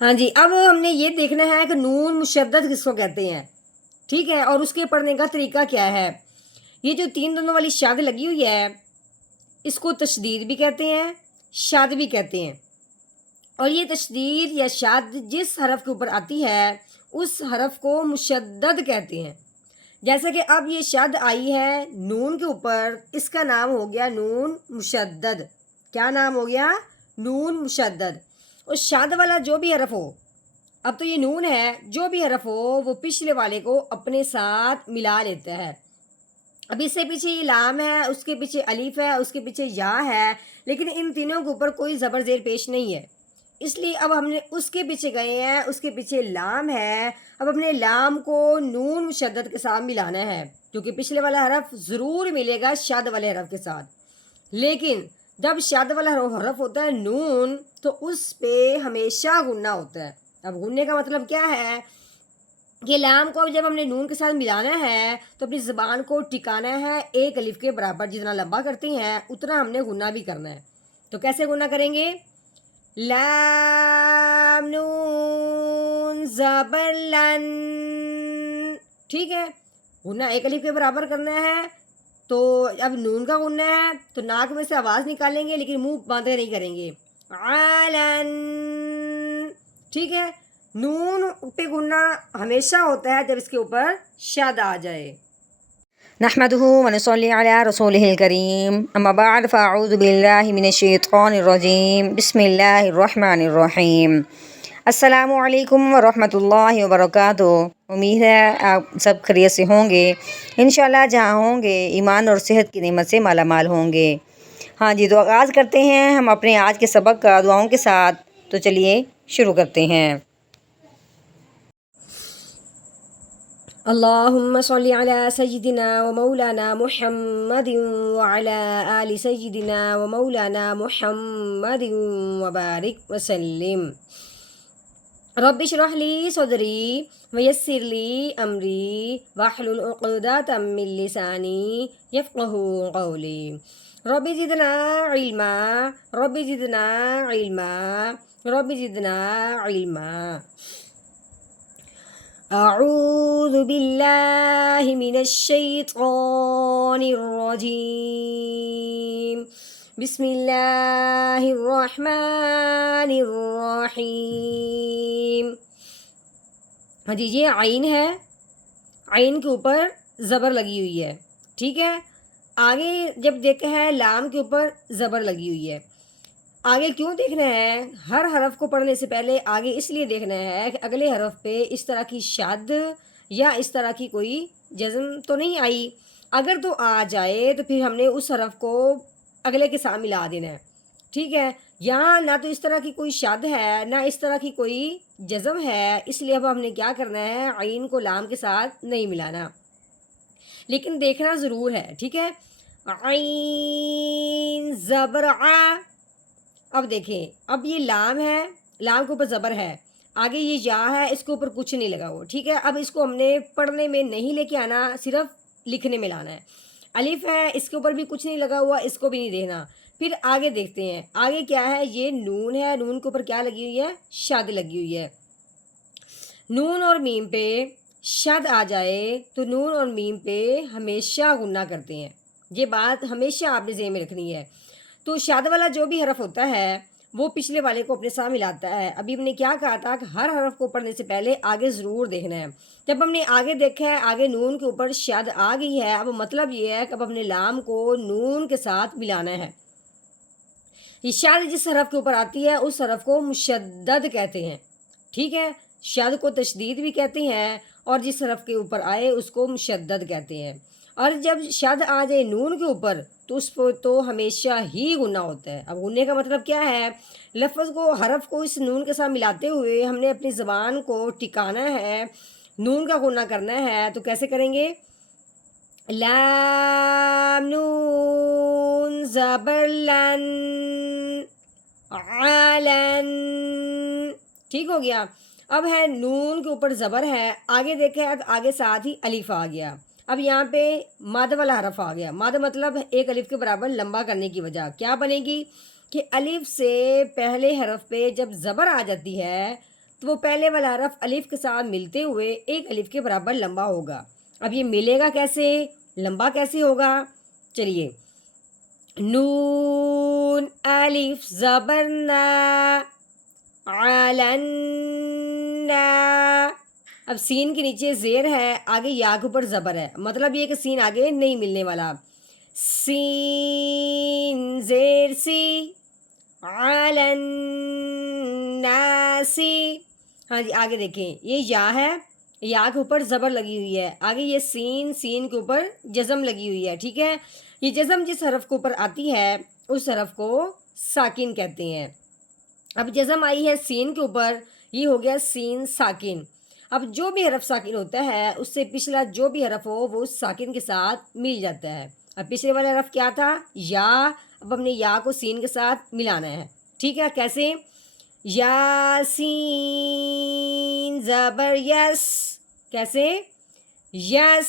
ہاں جی، اب ہم نے یہ دیکھنا ہے کہ نون مشدد کس کو کہتے ہیں، ٹھیک ہے، اور اس کے پڑھنے کا طریقہ کیا ہے۔ یہ جو تین دنوں والی شاد لگی ہوئی ہے اس کو تشدید بھی کہتے ہیں، شاد بھی کہتے ہیں، اور یہ تشدید یا شاد جس حرف کے اوپر آتی ہے اس حرف کو مشدد کہتے ہیں۔ جیسا کہ اب یہ شد آئی ہے نون کے اوپر، اس کا نام ہو گیا نون مشدد۔ کیا نام ہو گیا؟ نون مشدد۔ اور شد والا جو بھی حرف ہو، اب تو یہ نون ہے، جو بھی حرف ہو وہ پچھلے والے کو اپنے ساتھ ملا لیتا ہے۔ اب اس سے پیچھے یہ لام ہے، اس کے پیچھے الف ہے، اس کے پیچھے یا ہے، لیکن ان تینوں کے اوپر کوئی زبر زیر پیش نہیں ہے، اس لیے اب ہم نے اس کے پیچھے گئے ہیں، اس کے پیچھے لام ہے، اب اپنے لام کو نون مشدد کے ساتھ ملانا ہے، کیونکہ پچھلے والا حرف ضرور ملے گا شاد والے حرف کے ساتھ، لیکن جب شاد والا حرف ہوتا ہے نون تو اس پہ ہمیشہ غنہ ہوتا ہے۔ اب غننے کا مطلب کیا ہے کہ لام کو جب ہم نے نون کے ساتھ ملانا ہے تو اپنی زبان کو ٹکانا ہے، ایک الف کے برابر جتنا لمبا کرتے ہیں اتنا ہم نے غنہ بھی کرنا ہے۔ تو کیسے غنہ کریں گے؟ لام نون زبر لن، ٹھیک ہے، غنہ ایک الف کے برابر کرنا ہے۔ تو اب نون کا غنہ ہے تو ناک میں سے آواز نکالیں گے لیکن منہ باندھے نہیں کریں گے، علن، ٹھیک ہے۔ نون پہ غنہ ہمیشہ ہوتا ہے جب اس کے اوپر شد آ جائے۔ نحمده ونصلي على رسوله الكريم اما بعد فاعوذ بالله من الشیطان الرجیم بسم اللہ الرحمن الرحیم۔ السلام علیکم ورحمۃ اللہ وبرکاتہ۔ امید ہے آپ سب خیریت سے ہوں گے، انشاءاللہ جہاں ہوں گے ایمان اور صحت کی نعمت سے مالا مال ہوں گے۔ ہاں جی، تو آغاز کرتے ہیں ہم اپنے آج کے سبق کا دعاؤں کے ساتھ، تو چلیے شروع کرتے ہیں۔ اللہم صلی علی سیدنا و مولانا محمد وعلی آل سیدنا و مولانا محمد وبارک وسلم۔ رب اشرح لی صدری ویسر لی امری واحلل عقدۃ من لسانی یفقہوا قولی۔ رب زدنا علما، رب زدنا علما، رب زدنا علما۔ اعوذ باللہ من الشیطان الرجیم، بسم اللہ الرحمن الرحیم۔ ہاں جی، یہ عین ہے، عین کے اوپر زبر لگی ہوئی ہے، ٹھیک ہے۔ آگے جب دیکھا ہے لام کے اوپر زبر لگی ہوئی ہے، آگے کیوں دیکھنا ہے؟ ہر حرف کو پڑھنے سے پہلے آگے اس لیے دیکھنا ہے کہ اگلے حرف پہ اس طرح کی شد یا اس طرح کی کوئی جزم تو نہیں آئی، اگر تو آ جائے تو پھر ہم نے اس حرف کو اگلے کے ساتھ ملا دینا ہے، ٹھیک ہے۔ یہاں نہ تو اس طرح کی کوئی شد ہے نہ اس طرح کی کوئی جزم ہے، اس لیے اب ہم نے کیا کرنا ہے، عین کو لام کے ساتھ نہیں ملانا، لیکن دیکھنا ضرور ہے، ٹھیک ہے۔ عین زبر ع، اب دیکھیں، اب یہ لام ہے، لام کے اوپر زبر ہے، آگے یہ یا ہے، اس کے اوپر کچھ نہیں لگا ہوا، ٹھیک ہے۔ اب اس کو ہم نے پڑھنے میں نہیں لے کے آنا، صرف لکھنے میں لانا ہے۔ الف ہے، اس کے اوپر بھی کچھ نہیں لگا ہوا، اس کو بھی نہیں دیکھنا۔ پھر آگے دیکھتے ہیں، آگے کیا ہے، یہ نون ہے، نون کے اوپر کیا لگی ہوئی ہے، شد لگی ہوئی ہے۔ نون اور میم پہ شد آ جائے تو نون اور میم پہ ہمیشہ غنہ کرتے ہیں، یہ بات ہمیشہ آپ نے ذہن میں رکھنی ہے۔ تو شاد والا جو بھی حرف ہوتا ہے وہ پچھلے والے کو اپنے ساتھ ملاتا ہے۔ ابھی ہم نے کیا کہا تھا کہ ہر حرف کو پڑھنے سے پہلے آگے ضرور دیکھنا ہے۔ جب ہم نے آگے دیکھا ہے، آگے نون کے اوپر شاد آ گئی ہے، اب مطلب یہ ہے کہ اب اپنے لام کو نون کے ساتھ ملانا ہے۔ یہ شاد جس حرف کے اوپر آتی ہے اس حرف کو مشدد کہتے ہیں، ٹھیک ہے۔ شاد کو تشدید بھی کہتے ہیں اور جس حرف کے اوپر آئے اس کو مشدد کہتے ہیں۔ اور جب شد آ جائے نون کے اوپر تو اس پہ تو ہمیشہ ہی غنہ ہوتا ہے۔ اب غننے کا مطلب کیا ہے، لفظ کو، حرف کو اس نون کے ساتھ ملاتے ہوئے ہم نے اپنی زبان کو ٹکانا ہے، نون کا غنہ کرنا ہے، تو کیسے کریں گے؟ لام نون زبر لن، علن، ٹھیک ہو گیا۔ اب ہے نون کے اوپر زبر ہے، آگے دیکھا ہے تو آگے ساتھ ہی الف آ گیا۔ اب یہاں پہ مد والا حرف آ گیا، مد مطلب ایک الف کے برابر لمبا کرنے کی وجہ کیا بنے گی کہ الف سے پہلے حرف پہ جب زبر آ جاتی ہے تو وہ پہلے والا حرف الف کے ساتھ ملتے ہوئے ایک الف کے برابر لمبا ہوگا. اب یہ ملے گا کیسے, لمبا کیسے ہوگا؟ چلیے, نون الف زبر نا, علنا. اب سین کے نیچے زیر ہے, آگے یا کے اوپر زبر ہے, مطلب یہ کہ سین آگے نہیں ملنے والا. سین زیر سی, علن ناسی. ہاں جی, آگے دیکھیں, یہ یا ہے, یا کے اوپر زبر لگی ہوئی ہے, آگے یہ سین, سین کے اوپر جزم لگی ہوئی ہے. ٹھیک ہے, یہ جزم جس حرف کے اوپر آتی ہے اس حرف کو ساکن کہتے ہیں. اب جزم آئی ہے سین کے اوپر, یہ ہو گیا سین ساکن. اب جو بھی حرف ساکن ہوتا ہے اس سے پچھلا جو بھی حرف ہو وہ اس ساکن کے ساتھ مل جاتا ہے. اب پچھلے والا حرف کیا تھا, یا, اب ہم نے یا کو سین کے ساتھ ملانا ہے. ٹھیک ہے, کیسے؟ یاسین زبر یس, کیسے؟ یس.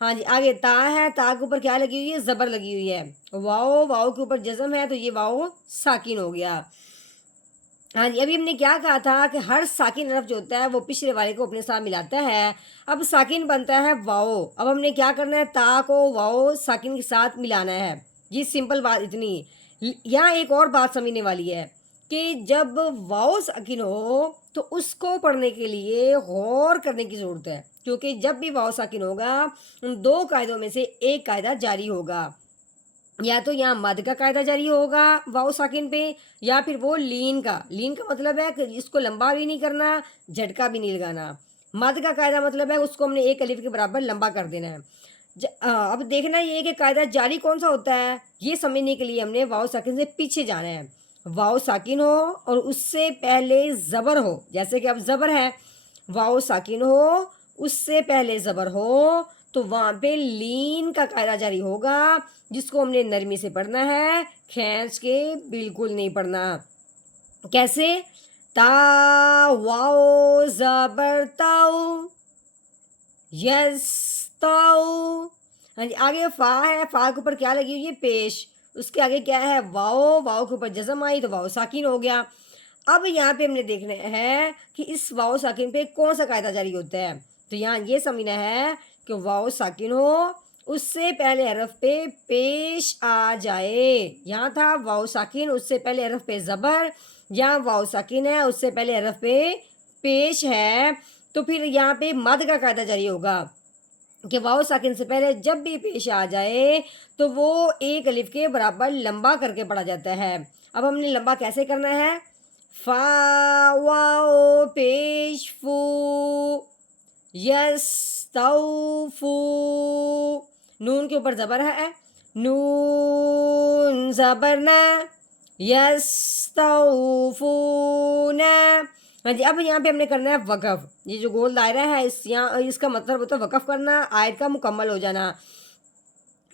ہاں جی, آگے تا ہے, تا کے اوپر کیا لگی ہوئی ہے, زبر لگی ہوئی ہے. واؤ, واؤ کے اوپر جزم ہے تو یہ واؤ ساکن ہو گیا. ہاں جی, ابھی ہم نے کیا کہا تھا کہ ہر ساکن حرف جو ہوتا ہے وہ پچھلے والے کو اپنے ساتھ ملاتا ہے. اب ساکن بنتا ہے واؤ, اب ہم نے کیا کرنا ہے, تا کو واؤ ساکن کے ساتھ ملانا ہے. یہ سمپل بات اتنی. یہاں ایک اور بات سمجھنے والی ہے کہ جب واؤ ساکن ہو تو اس کو پڑھنے کے لیے غور کرنے کی ضرورت ہے, کیونکہ جب بھی واؤ ساکن ہوگا ان دو قاعدوں میں سے ایک قاعدہ جاری ہوگا. یا تو یہاں مد کا قاعدہ جاری ہوگا واؤ ساکن پہ, یا پھر وہ لین کا. لین کا مطلب ہے کہ اس کو لمبا بھی نہیں کرنا, جھٹکا بھی نہیں لگانا. مد کا قاعدہ مطلب ہے اس کو ہم نے ایک الف کے برابر لمبا کر دینا ہے. اب دیکھنا یہ کہ قاعدہ جاری کون سا ہوتا ہے, یہ سمجھنے کے لیے ہم نے واؤ ساکن سے پیچھے جانا ہے. واؤ ساکن ہو اور اس سے پہلے زبر ہو, جیسے کہ اب زبر ہے, واؤ ساکن ہو اس سے پہلے زبر ہو تو وہاں پہ لین کا قاعدہ جاری ہوگا, جس کو ہم نے نرمی سے پڑھنا ہے, کھینچ کے بالکل نہیں پڑھنا. کیسے؟ تا واؤ زبر تاؤ, یس تاؤ. ہاں جی, آگے فا ہے, فا کے اوپر کیا لگی ہوئی ہے, پیش. اس کے آگے کیا ہے, واؤ, واؤ کے اوپر جزم آئی تو واؤ ساکن ہو گیا. اب یہاں پہ ہم نے دیکھنا ہے کہ اس واؤ ساکن پہ کون سا قاعدہ جاری ہوتا ہے. تو یہاں یہ سمجھنا ہے کہ واؤ ساکن ہو اس سے پہلے حرف پہ پیش آ جائے. یہاں تھا واؤ ساکن, اس سے پہلے حرف پہ زبر, یہاں واؤ ساکن ہے اس سے پہلے حرف پہ پیش ہے, تو پھر یہاں پہ مد کا قاعدہ جاری ہوگا کہ واؤ ساکن سے پہلے جب بھی پیش آ جائے تو وہ ایک الف کے برابر لمبا کر کے پڑھا جاتا ہے. اب ہم نے لمبا کیسے کرنا ہے, فا واؤ پیش فو, یس تو فو. نون کے اوپر زبر ہے, نون زبر نا, یس تو فو نا. ہاں جی, اب یہاں پہ ہم نے کرنا ہے وقف. یہ جو گول دائرہ ہے اس کا مطلب ہوتا ہے وقف کرنا, آیت کا مکمل ہو جانا.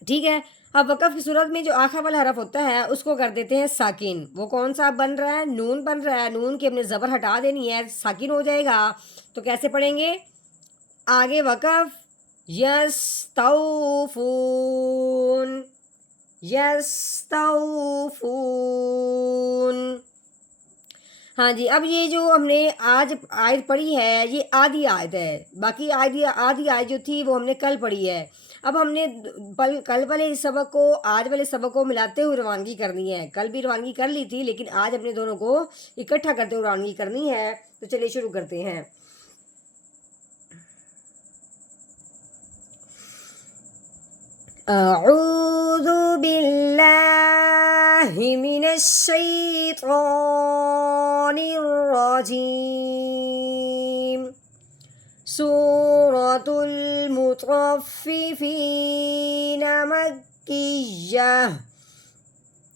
ٹھیک ہے, اب وقف کی صورت میں جو آخر والا حرف ہوتا ہے اس کو کر دیتے ہیں ساکن. وہ کون سا بن رہا ہے, نون بن رہا ہے. نون کی ہم نے زبر ہٹا دینی ہے, ساکن ہو جائے گا. تو کیسے پڑھیں گے, آگے وقف, یس تو فون, یس تو فون. ہاں جی, اب یہ جو ہم نے آج آیت پڑھی ہے یہ آدھی آیت ہے, باقی آدھی آیت جو تھی وہ ہم نے کل پڑھی ہے. اب ہم نے کل والے سبق کو آج والے سبق کو ملاتے ہوئے روانگی کرنی ہے. کل بھی روانگی کر لی تھی لیکن آج اپنے دونوں کو اکٹھا کرتے ہوئے روانگی کرنی ہے. تو چلیے شروع کرتے ہیں. اعوذ باللہ من الشیطان الرجیم. سورۃ المطففین مکیہ.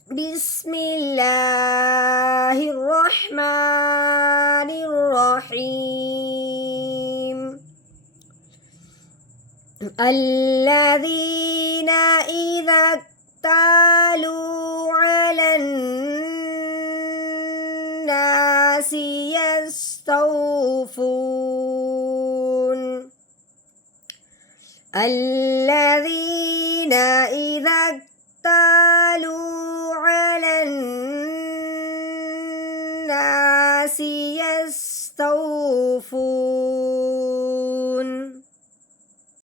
بسم اللہ الرحمن الرحیم. الذین اذا اکتالوا علی الناس یستوفون. الذین اذا اکتالوا علی الناس يستوفون